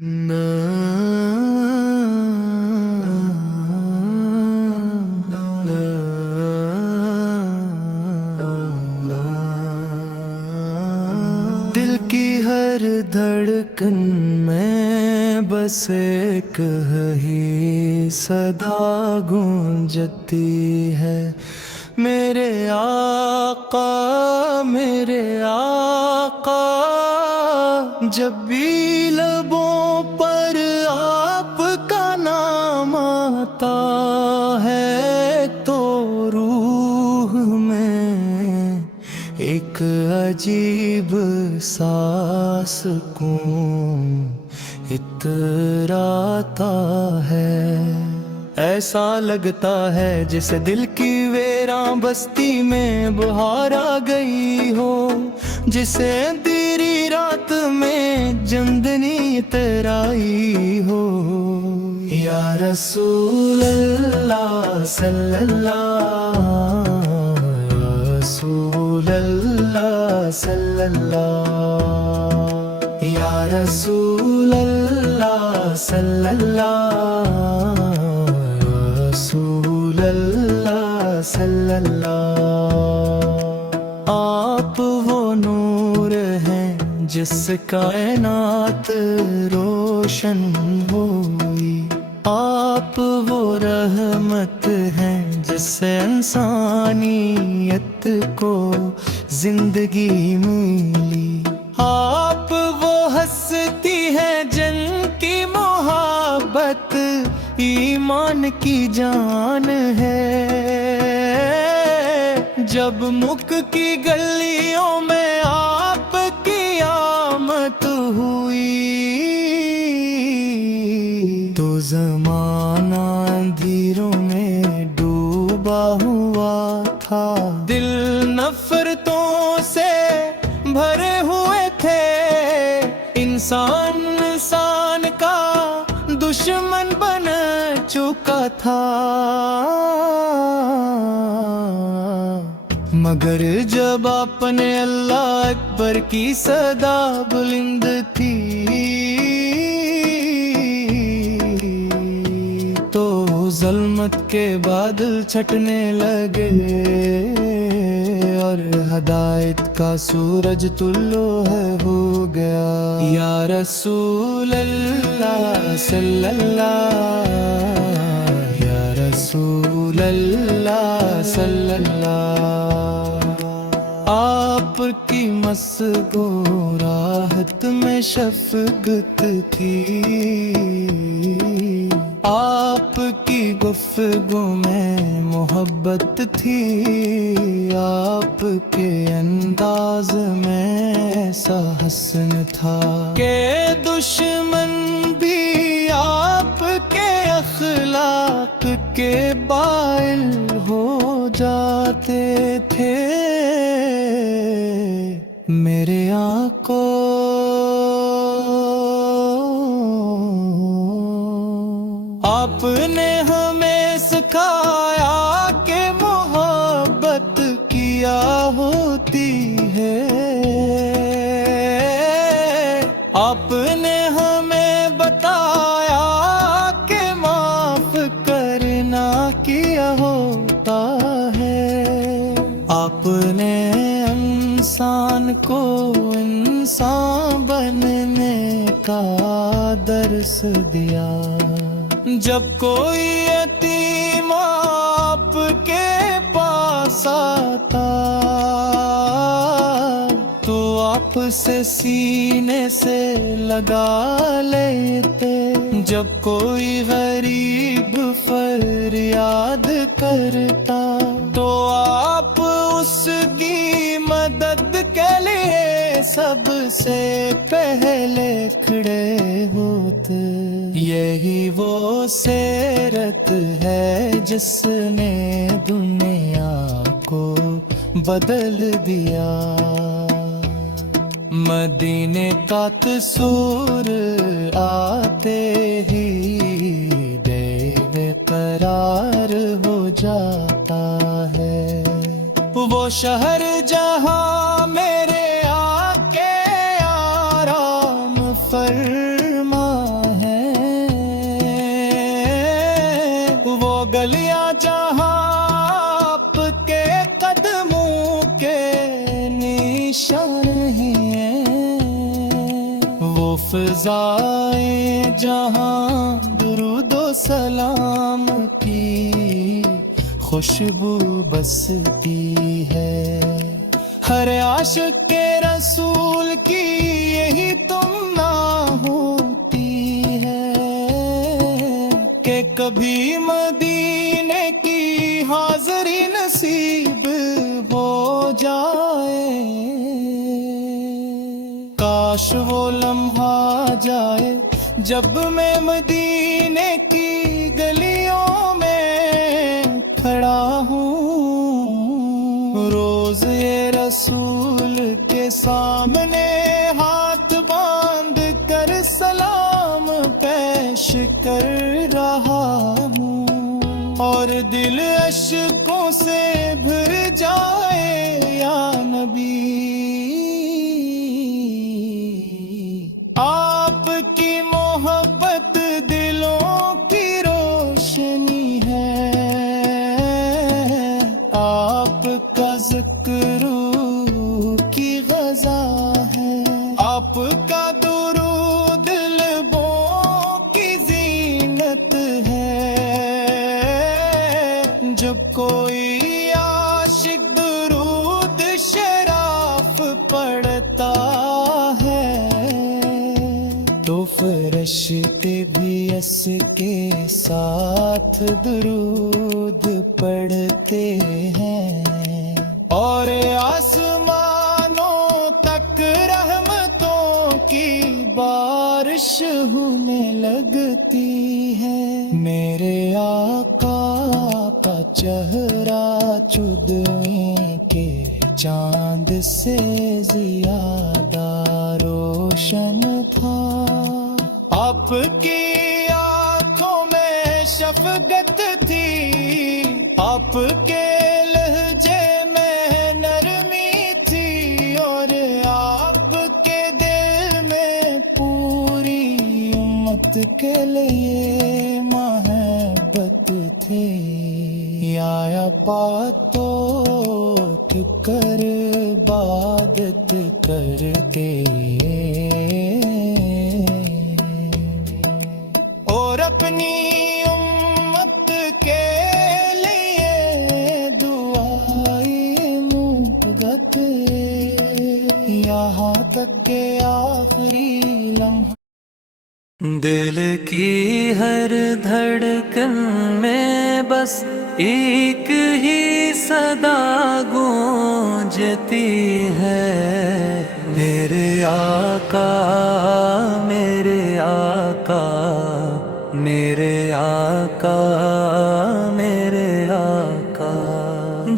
दिल की हर धड़कन में बस एक ही सदा गूंजती है, मेरे आका जब भी लबों पर आपका नाम आता है तो रूह में एक अजीब सा सुकून इतराता है। ऐसा लगता है जैसे दिल की वेरां बस्ती में बहार आ गई हो, जिसे अंधेरी रात में चंदनी इतराई हो। या रसूल अल्लाह सल्लल्लाह, या रसूल अल्लाह सल्लल्लाह, या रसूल अल्लाह सल्लल्लाह, रसूल अल्लाह सल्लल्लाह। आप वो नूर हैं जिससे कायनात रोशन हुई, आप वो रहमत हैं जिससे इंसानियत को जिंदगी मिली, आप वो हस्ती है जिनकी मोहब्बत ईमान की जान है। जब मुख की गलियों में आपकी आमद हुई तो जमाना अंधेरों में डूबा हुआ था, दिल नफरतों से भरे हुए थे, इंसान का दुश्मन बन चुका था। मगर जब आपने अल्लाह अकबर की सदा बुलंद थी तो ज़ुल्मत के बादल छटने लगे और हदायत का सूरज तुल्लो है हो गया। या रसूल अल्लाह सल्लल्लाह, या रसूल अल्लाह सल्लल्लाह। आपकी मस्को राहत में शफ़क़त थी, आपकी गुफ्तगू में मोहब्बत थी, आपके अंदाज में ऐसा हसन था कि दुश्मन भी आपके अखलाक के बाइल हो जाते थे। मेरे आका आपने हमें सिखाया कि मोहब्बत किया होती है, आपने हमें बताया कि माफ करना किया होता है, आपने इंसान को इंसान बनने का दर्स दिया। जब कोई यतीम आपके पास आता तो आप से सीने से लगा लेते, जब कोई गरीब फरियाद करता तो आप उसकी मदद के लिए सबसे पहले खड़े होते। यही वो सीरत है जिसने दुनिया को बदल दिया। मदीने का तसूर आते ही दिल करार हो जाता है। वो शहर जहां मेरे आके आराम फरमा تو فضائے جہاں درود و سلام کی خوشبو بستی ہے، ہر عاشق کے رسول کی یہی تمنا ہوتی ہے کہ کبھی مدینے کی حاضری نصیب ہو جائے۔ کاش وہ لمحہ جائے جب میں مدینے کی گلیوں میں کھڑا ہوں، روز یہ رسول کے سامنے ہاتھ باندھ کر سلام پیش کر رہا ہوں، اور دل اشکوں سے بھر جائے یا نبی، آپ کی محبت دلوں کی روشنی ہے، آپ کا ذکر روح کی غذا ہے، آپ کا درود لبوں کی زینت ہے، جب کوئی عاشق درود شراف پڑھتا ہے تو فرشتے بھی اس کے ساتھ درود پڑھتے ہیں، اور آسمانوں تک رحمتوں کی بارش ہونے لگتی ہے۔ میرے آقا کا چہرہ چودھویں کے چاند سے زیادہ روشن تھا، آپ کی آنکھوں میں شفقت تھی، آپ کے لہجے میں نرمی تھی، اور آپ کے دل میں پوری امت کے لیے محبت تھی۔ یا باتوں کر عبادت کرتے اور اپنی امت کے لیے دعائیں مغت، یہاں تک کہ آخری لمحہ دل کی ہر دھڑکن میں بس ایک ہی صدا گونجتی ہے، میرے آقا میرے آقا میرے آقا میرے آقا،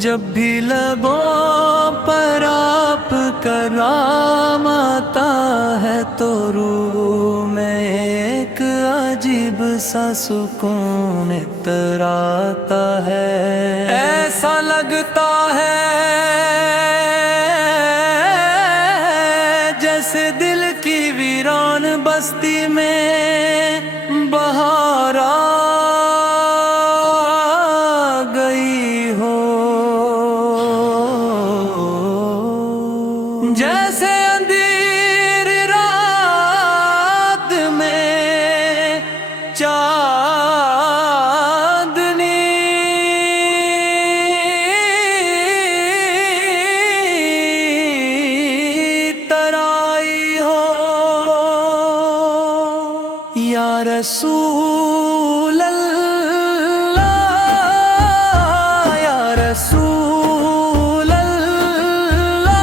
جب بھی لبوں پر آپ کا نام آتا ہے تو روح میں ایک عجیب سا سکون اتراتا ہے، ایسا لگتا ہے جیسے دل کی ویران بستی میں بہار آ گئی ہو، جیسے اندھیر رات میں چاندنی ترائی ہو، یا رسول اللہ یا رسول اللہ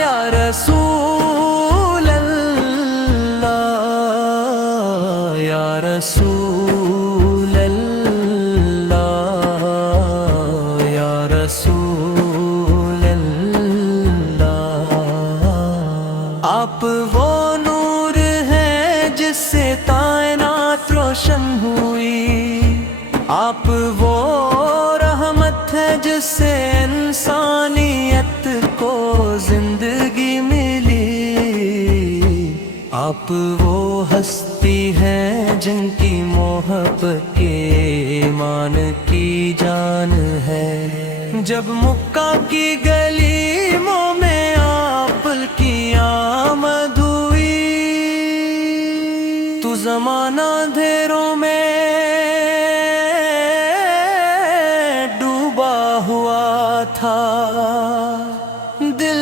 یا رسول اللہ یا رسول اللہ یا رسول اللہ، آپ وہ نور ہیں جس سے کائنات روشن ہوئی، آپ وہ رحمت ہے جس سے انسانیت کو زندگی ملی، آپ وہ ہستی ہیں جن کی محبت کے ایمان کی جان ہے، جب مکہ کی گلیموں میں آپ کی آمد ہوئی तो जमाना अंधेरों में डूबा हुआ था, दिल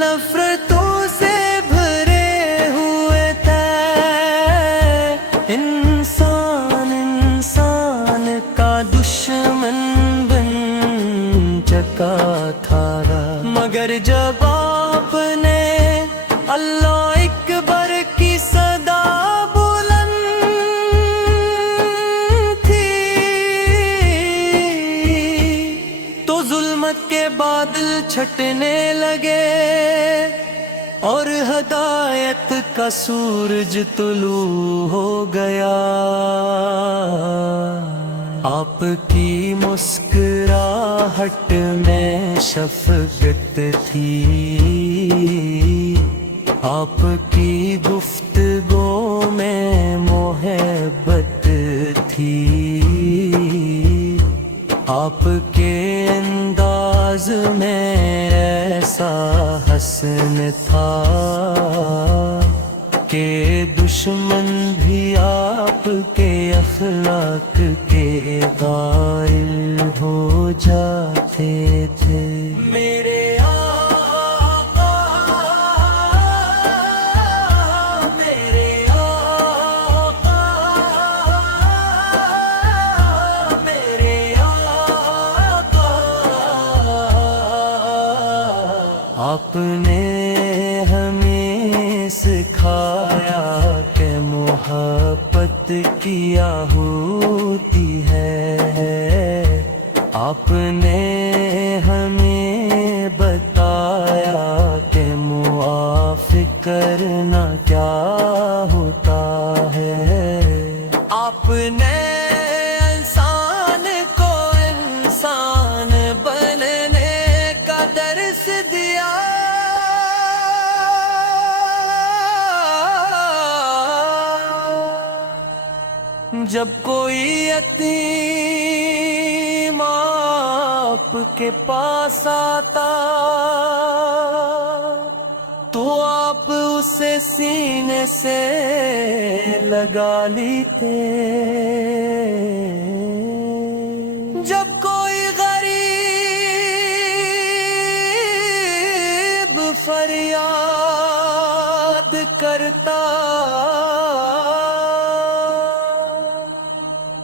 नफरतों से भरे हुए थे। इंसान इंसान का दुश्मन बन चुका था, मगर जब आपने अल्लाह अकबर की सदा बुलंद थी, तो जुल्मत के बादल छटने लगे और हदायत का सूरज तुलू हो गया। आपकी मुस्कुराहट में शफ़क़त थी, आपकी गुफ्तगू में मोहब्बत थी, आपके अंदाज में ऐसा हसन था कि दुश्मन भी आपके अखलाक के गाइल हो जाते थे। मेरे आपने हमें सिखाया कि मोहब्बत किया होती है। आपने हमें बताया कि मुआफ़ करना क्या होता है। आपने इंसान को इंसान बनने का दर्स दिया। जब कोई यतीम आपके पास आता तो आप उसे सीने से लगा लेते। जब कोई गरीब फरियाद करता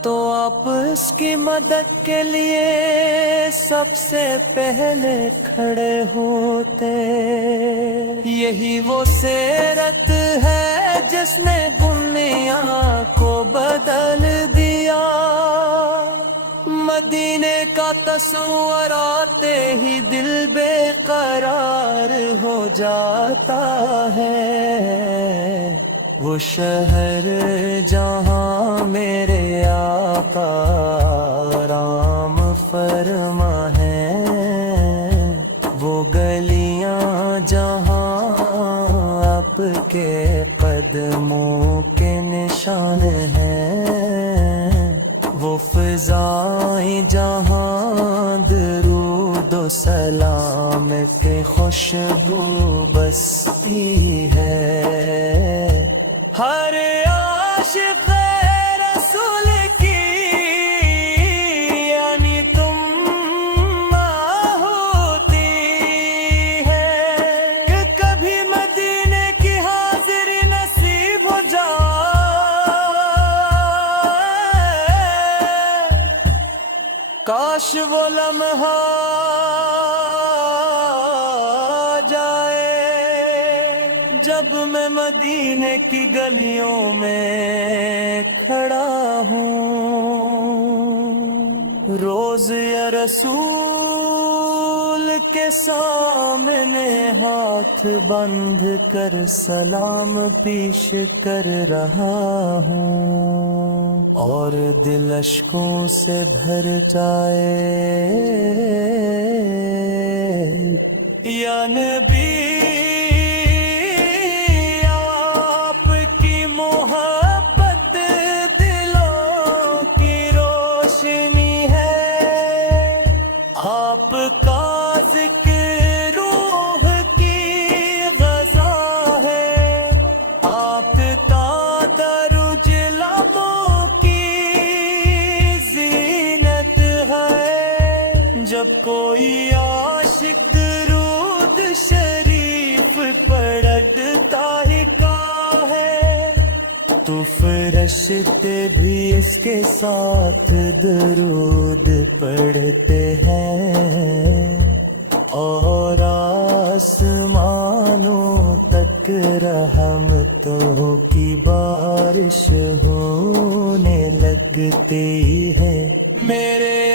तो आप उसकी मदद के लिए सबसे पहले खड़े होते। यही वो सीरत है जिसने दुनिया को बदल दिया। मदीने का तस्वर आते ही दिल बेकरार हो जाता है। वो शहर जहाँ मेरे आका आराम फरमा है, वो गलियाँ जहाँ आपके कदमों के निशान हैं, वो फिजाएं जहाँ दरूद व सलाम के खुशबू बसती है। हर आशिक़ रसूल की यानी तुम होती है कि कभी मदीने की हाज़िरी नसीब हो जाए। काश वो लम्हा जब मैं मदीने की गलियों में खड़ा हूँ, रोज या रसूल के सामने हाथ बंध कर सलाम पेश कर रहा हूँ और दिल अश्कों से भर जाए। या नबी मोहब्बत दिलों की रोशनी है, आपका ज़िक्र रूह की ग़ज़ा है, आपका تو فرشتے بھی اس کے ساتھ درود پڑھتے ہیں اور آسمانوں تک رحمتوں کی بارش ہونے لگتی ہے. میرے